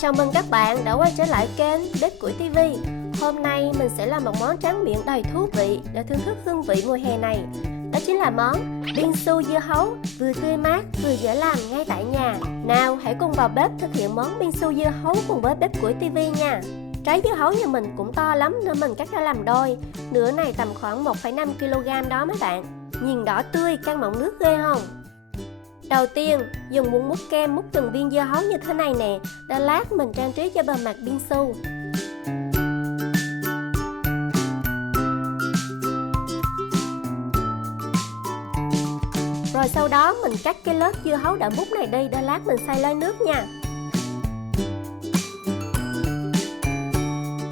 Chào mừng các bạn đã quay trở lại kênh Bếp Củi TV. Hôm nay mình sẽ làm một món tráng miệng đầy thú vị để thưởng thức hương vị mùa hè này. Đó chính là món bingsu dưa hấu, vừa tươi mát vừa dễ làm ngay tại nhà. Nào, hãy cùng vào bếp thực hiện món bingsu dưa hấu cùng với Bếp Củi TV nha. Trái dưa hấu nhà mình cũng to lắm nên mình cắt ra làm đôi. Nửa này tầm khoảng 1,5 kg đó mấy bạn. Nhìn đỏ tươi, căng mọng nước ghê không? Đầu tiên, dùng muỗng múc kem múc từng viên dưa hấu như thế này nè, để lát mình trang trí cho bề mặt bingsu. Rồi sau đó mình cắt cái lớp dưa hấu đã múc này đi, để lát mình xay lấy nước nha.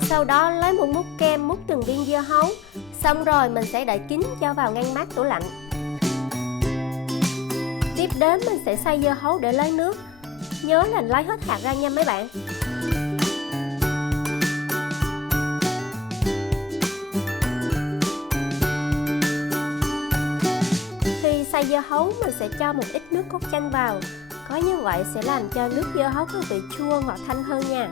Sau đó lấy muỗng múc kem múc từng viên dưa hấu. Xong rồi mình sẽ đậy kín cho vào ngăn mát tủ lạnh. Tiếp đến mình sẽ xay dưa hấu để lấy nước. Nhớ là lấy hết hạt ra nha mấy bạn. Khi xay dưa hấu mình sẽ cho một ít nước cốt chanh vào. Có như vậy sẽ làm cho nước dưa hấu có vị chua ngọt thanh hơn nha.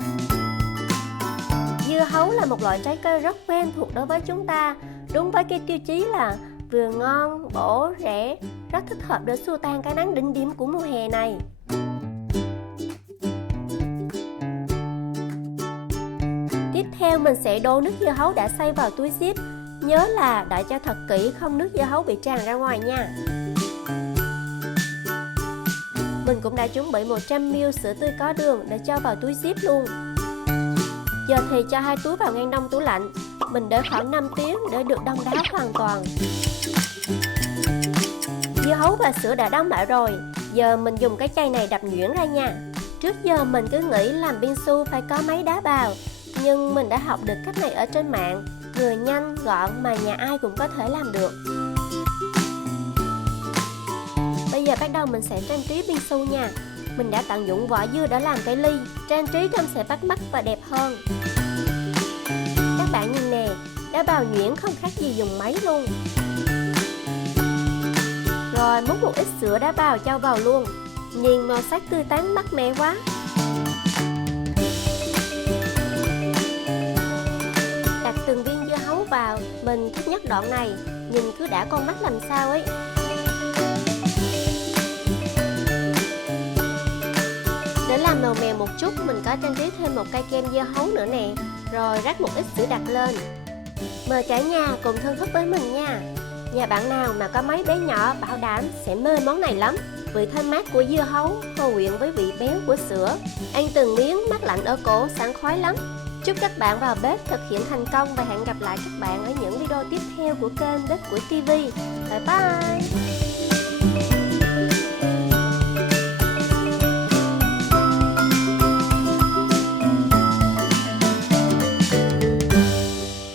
Dưa hấu là một loại trái cây rất quen thuộc đối với chúng ta. Đúng với cái tiêu chí là vừa ngon, bổ, rẻ, rất thích hợp để xua tan cái nắng đỉnh điểm của mùa hè này. Tiếp theo mình sẽ đổ nước dưa hấu đã xay vào túi zip. Nhớ là đợi cho thật kỹ, không nước dưa hấu bị tràn ra ngoài nha. Mình cũng đã chuẩn bị 100ml sữa tươi có đường để cho vào túi zip luôn. Giờ thì cho hai túi vào ngăn đông tủ lạnh. Mình để khoảng 5 tiếng để được đông đáo hoàn toàn. Dưa hấu và sữa đã đóng lại rồi. Giờ mình dùng cái chày này đập nhuyễn ra nha. Trước giờ mình cứ nghĩ làm bingsu phải có máy đá bào, nhưng mình đã học được cách này ở trên mạng. Vừa nhanh, gọn mà nhà ai cũng có thể làm được. Bây giờ bắt đầu mình sẽ trang trí bingsu nha. Mình đã tận dụng vỏ dưa để làm cái ly. Trang trí trông sẽ bắt mắt và đẹp hơn. Các bạn nhìn nè, đá bào nhuyễn không khác gì dùng máy luôn. Rồi múc một ít sữa đá bào cho vào luôn. Nhìn màu sắc tươi tắn mát mẻ quá. Đặt từng viên dưa hấu vào. Mình thích nhất đoạn này, nhìn cứ đã con mắt làm sao ấy. Để làm màu mè một chút, mình có trang trí thêm một cây kem dưa hấu nữa nè. Rồi rắc một ít sữa đặc lên. Mời cả nhà cùng thưởng thức với mình nha. Nhà bạn nào mà có máy bé nhỏ bảo đảm sẽ mê món này lắm. Vị thơm mát của dưa hấu hòa quyện với vị béo của sữa, ăn từng miếng mát lạnh ở cổ sảng khoái lắm. Chúc các bạn vào bếp thực hiện thành công và hẹn gặp lại các bạn ở những video tiếp theo của kênh Bếp Củi TV. Bye bye.